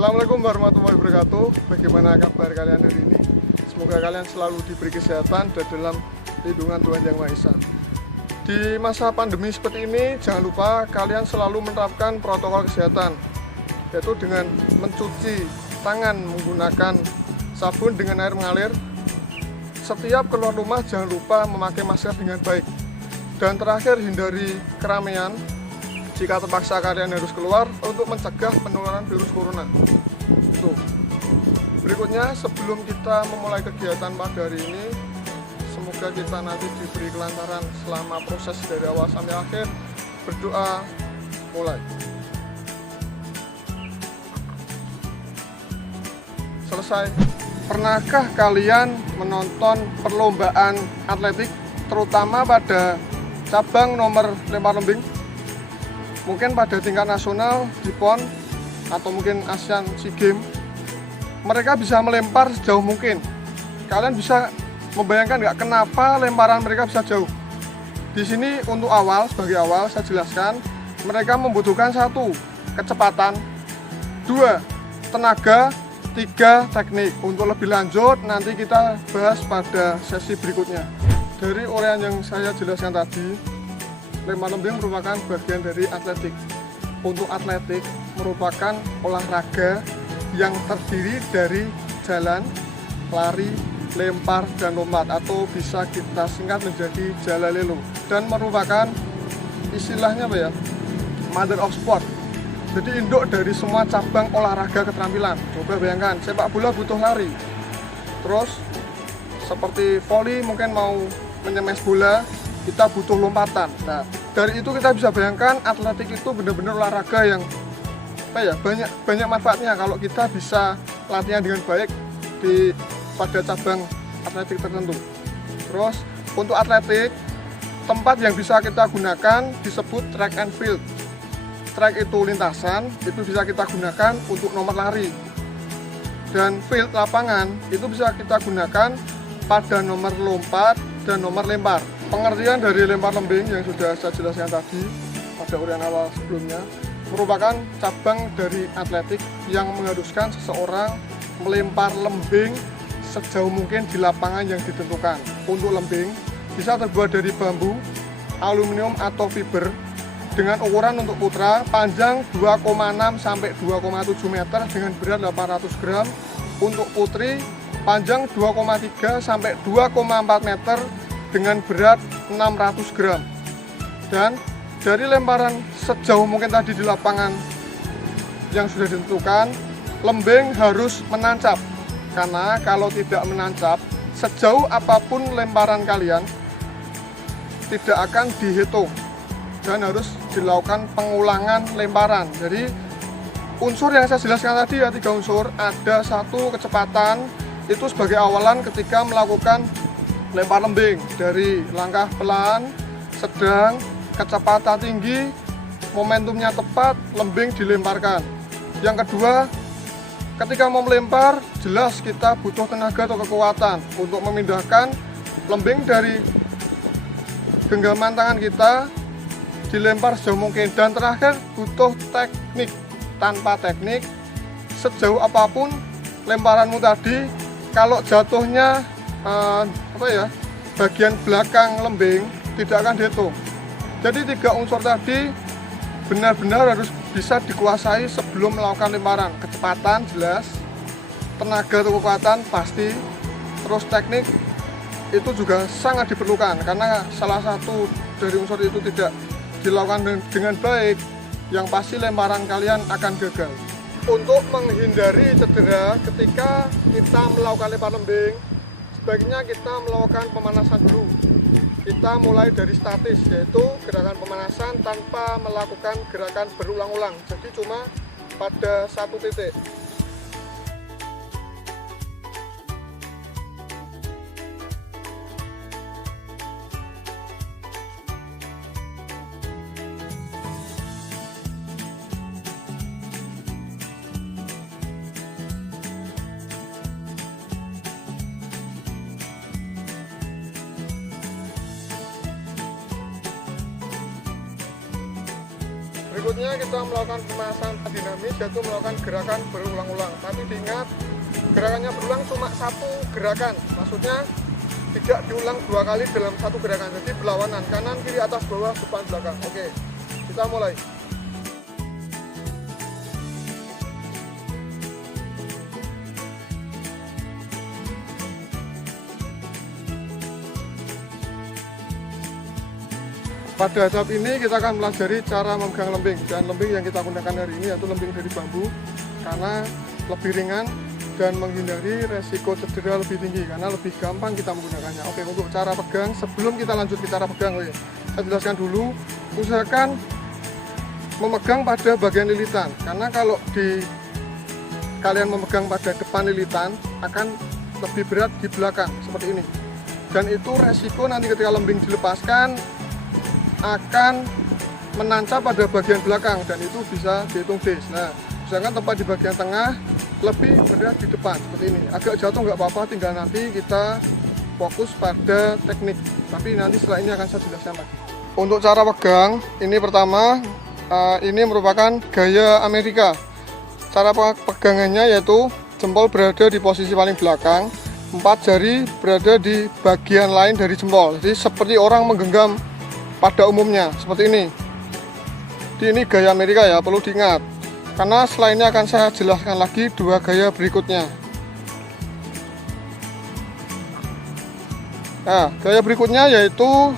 Assalamualaikum warahmatullahi wabarakatuh. Bagaimana kabar kalian hari ini? Semoga kalian selalu diberi kesehatan dan dalam lindungan Tuhan Yang Maha Esa. Di masa pandemi seperti ini, jangan lupa kalian selalu menerapkan protokol kesehatan, yaitu dengan mencuci tangan menggunakan sabun dengan air mengalir. Setiap keluar rumah jangan lupa memakai masker dengan baik. Dan terakhir, hindari keramaian jika terpaksa kalian harus keluar untuk mencegah penularan virus corona. Tuh. Berikutnya, sebelum kita memulai kegiatan pada hari ini, semoga kita nanti diberi kelancaran selama proses dari awal sampai akhir. Berdoa, mulai. Selesai. Pernahkah kalian menonton perlombaan atletik, terutama pada cabang nomor lempar lembing? Mungkin pada tingkat nasional di PON atau mungkin ASEAN SEA Games, mereka bisa melempar sejauh mungkin. Kalian bisa membayangkan nggak kenapa lemparan mereka bisa jauh? Di sini untuk sebagai awal saya jelaskan, mereka membutuhkan 1, kecepatan, 2, tenaga, 3, teknik. Untuk lebih lanjut nanti kita bahas pada sesi berikutnya. Dari uraian yang saya jelaskan tadi, lempar lembing merupakan bagian dari atletik. Untuk atletik merupakan olahraga yang terdiri dari jalan, lari, lempar, dan lompat, atau bisa kita singkat menjadi jalalelo, dan merupakan istilahnya mother of sport. Jadi induk dari semua cabang olahraga keterampilan. Coba bayangkan, sepak bola butuh lari, terus seperti voli mungkin mau menyemes bola, kita butuh lompatan. Nah, dari itu kita bisa bayangkan atletik itu benar-benar olahraga yang banyak manfaatnya kalau kita bisa latihan dengan baik pada cabang atletik tertentu. Terus untuk atletik, tempat yang bisa kita gunakan disebut track and field. Track itu lintasan, itu bisa kita gunakan untuk nomor lari. Dan field, lapangan, itu bisa kita gunakan pada nomor lompat dan nomor lempar. Pengertian dari lempar lembing yang sudah saya jelaskan tadi pada uraian awal sebelumnya, merupakan cabang dari atletik yang mengharuskan seseorang melempar lembing sejauh mungkin di lapangan yang ditentukan. Untuk lembing bisa terbuat dari bambu, aluminium atau fiber dengan ukuran untuk putra panjang 2,6 sampai 2,7 meter dengan berat 800 gram. Untuk putri panjang 2,3 sampai 2,4 meter dengan berat 600 gram. Dan dari lemparan sejauh mungkin tadi di lapangan yang sudah ditentukan, lembing harus menancap. Karena kalau tidak menancap, sejauh apapun lemparan kalian tidak akan dihitung dan harus dilakukan pengulangan lemparan. Jadi unsur yang saya jelaskan tadi 3 unsur. Ada 1, kecepatan, itu sebagai awalan ketika melakukan lempar lembing, dari langkah pelan, sedang, kecepatan tinggi, momentumnya tepat, lembing dilemparkan. Yang kedua, ketika mau melempar, jelas kita butuh tenaga atau kekuatan untuk memindahkan lembing dari genggaman tangan kita, dilempar sejauh mungkin. Dan terakhir, butuh teknik. Tanpa teknik, sejauh apapun lemparanmu tadi, kalau jatuhnya bagian belakang lembing tidak akan dihitung. Jadi 3 unsur tadi benar-benar harus bisa dikuasai sebelum melakukan lemparan. Kecepatan jelas, tenaga atau kekuatan pasti, terus teknik itu juga sangat diperlukan, karena salah satu dari unsur itu tidak dilakukan dengan baik, yang pasti lemparan kalian akan gagal. Untuk menghindari cedera ketika kita melakukan lempar lembing, sebaiknya kita melakukan pemanasan dulu. Kita mulai dari statis, yaitu gerakan pemanasan tanpa melakukan gerakan berulang-ulang. Jadi cuma pada 1 titik. Berikutnya kita melakukan pemasangan dinamis, yaitu melakukan gerakan berulang-ulang. Tapi diingat, gerakannya berulang cuma satu gerakan, maksudnya tidak diulang 2 kali dalam satu gerakan. Jadi berlawanan, kanan, kiri, atas, bawah, depan, belakang. Oke, kita mulai. Pada tahap ini kita akan pelajari cara memegang lembing, dan lembing yang kita gunakan hari ini yaitu lembing dari bambu karena lebih ringan dan menghindari resiko cedera lebih tinggi karena lebih gampang kita menggunakannya. Oke, untuk cara pegang, sebelum kita lanjut ke cara pegang, saya jelaskan dulu. Usahakan memegang pada bagian lilitan, karena kalau kalian memegang pada depan lilitan akan lebih berat di belakang seperti ini, dan itu resiko nanti ketika lembing dilepaskan akan menancap pada bagian belakang dan itu bisa dihitung dis. Nah, usahakan tempat di bagian tengah lebih berat di depan seperti ini. Agak jatuh nggak apa-apa, tinggal nanti kita fokus pada teknik, tapi nanti setelah ini akan saya jelaskan lagi. Untuk cara pegang, ini pertama, ini merupakan gaya Amerika. Cara pegangannya yaitu jempol berada di posisi paling belakang, 4 jari berada di bagian lain dari jempol. Jadi seperti orang menggenggam pada umumnya seperti ini. Ini gaya Amerika ya, perlu diingat. Karena setelah ini akan saya jelaskan lagi 2 gaya berikutnya. Nah, gaya berikutnya yaitu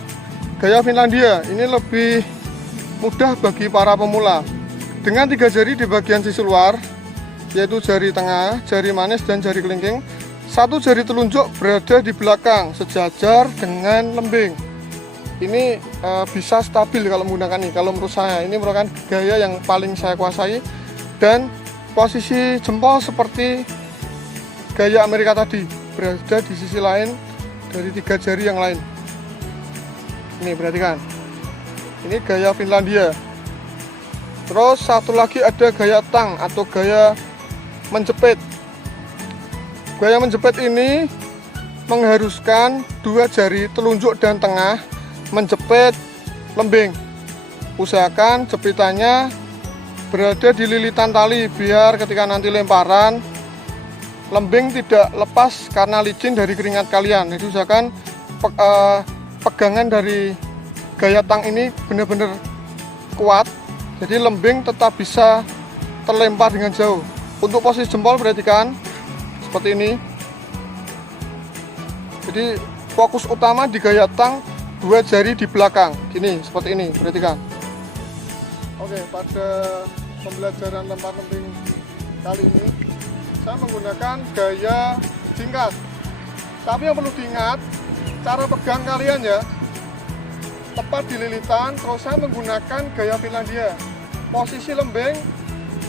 gaya Finlandia. Ini lebih mudah bagi para pemula. Dengan 3 jari di bagian sisi luar, yaitu jari tengah, jari manis, dan jari kelingking. 1 jari telunjuk berada di belakang, sejajar dengan lembing. Ini bisa stabil kalau menggunakan ini. Kalau menurut saya, ini merupakan gaya yang paling saya kuasai. Dan posisi jempol seperti gaya Amerika tadi, berada di sisi lain dari 3 jari yang lain. Ini perhatikan, ini gaya Finlandia. Terus satu lagi ada gaya tang atau gaya menjepit. Gaya menjepit ini mengharuskan 2 jari telunjuk dan tengah menjepit lembing. Usahakan jepitannya berada di lilitan tali biar ketika nanti lemparan lembing tidak lepas karena licin dari keringat kalian. Jadi usahakan pegangan dari gaya tang ini benar-benar kuat, jadi lembing tetap bisa terlempar dengan jauh. Untuk posisi jempol perhatikan seperti ini. Jadi fokus utama di gaya tang, 2 jari di belakang, gini, seperti ini, perhatikan. Oke, pada pembelajaran lempar lembing kali ini, saya menggunakan gaya singkat. Tapi yang perlu diingat, cara pegang kalian ya, tepat di lilitan, terus saya menggunakan gaya Finlandia. Posisi lembing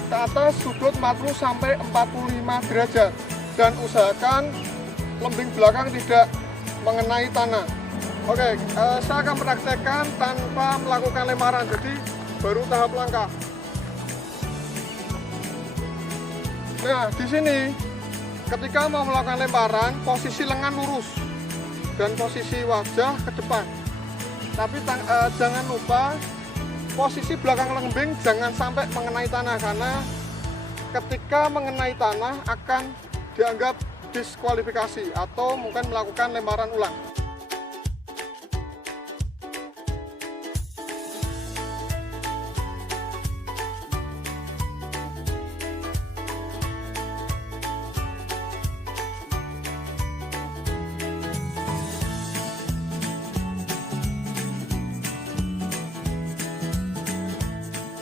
ke atas sudut 40 sampai 45 derajat. Dan usahakan lembing belakang tidak mengenai tanah. Oke, saya akan praktekkan tanpa melakukan lemparan, jadi baru tahap langkah. Nah, di sini ketika mau melakukan lemparan, posisi lengan lurus dan posisi wajah ke depan. Tapi jangan lupa posisi belakang lembing jangan sampai mengenai tanah, karena ketika mengenai tanah akan dianggap diskualifikasi atau mungkin melakukan lemparan ulang.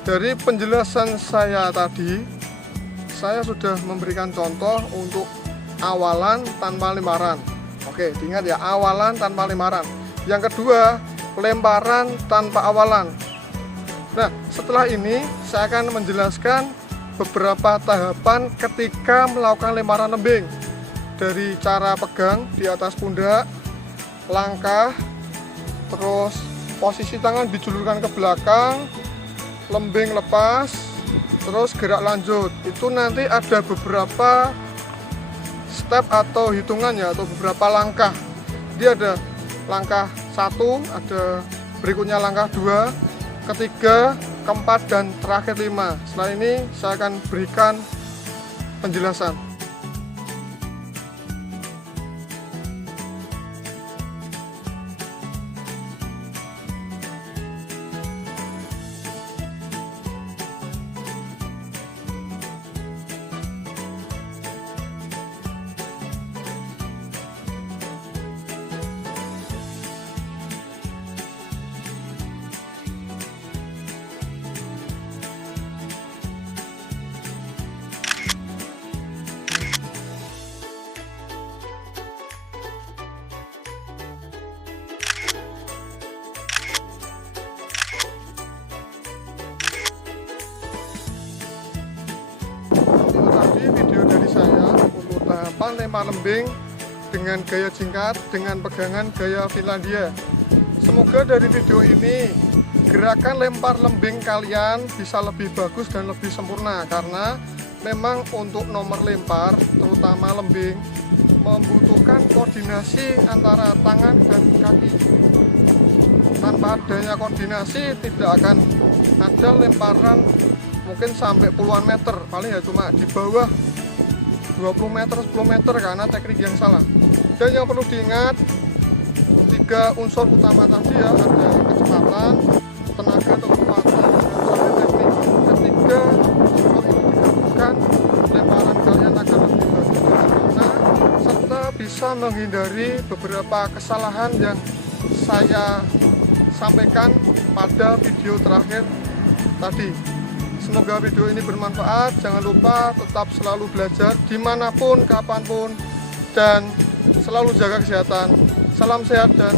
Dari penjelasan saya tadi, saya sudah memberikan contoh untuk awalan tanpa lemparan. Oke, diingat ya, awalan tanpa lemparan. Yang kedua, lemparan tanpa awalan. Nah, setelah ini saya akan menjelaskan beberapa tahapan ketika melakukan lemparan lembing. Dari cara pegang di atas pundak, langkah, terus posisi tangan dijulurkan ke belakang, lembing lepas, terus gerak lanjut. Itu nanti ada beberapa step atau hitungannya atau beberapa langkah. Dia ada langkah 1, ada berikutnya langkah 2, ketiga, keempat, dan terakhir 5. Setelah ini saya akan berikan penjelasan. Video dari saya untuk tahapan lempar lembing dengan gaya jingkat dengan pegangan gaya Finlandia. Semoga dari video ini gerakan lempar lembing kalian bisa lebih bagus dan lebih sempurna, karena memang untuk nomor lempar terutama lembing membutuhkan koordinasi antara tangan dan kaki. Tanpa adanya koordinasi tidak akan ada lemparan mungkin sampai puluhan meter, paling ya cuma di bawah 20 meter, 10 meter karena teknik yang salah. Dan yang perlu diingat, 3 unsur utama tadi ya, ada kecepatan, tenaga atau kekuatan, dan teknik. Ketika unsur ini digabungkan, lemparan kalian akan lebih bagus dan sempurna, serta bisa menghindari beberapa kesalahan yang saya sampaikan pada video terakhir tadi. Semoga video ini bermanfaat. Jangan lupa tetap selalu belajar dimanapun, kapanpun, dan selalu jaga kesehatan. Salam sehat dan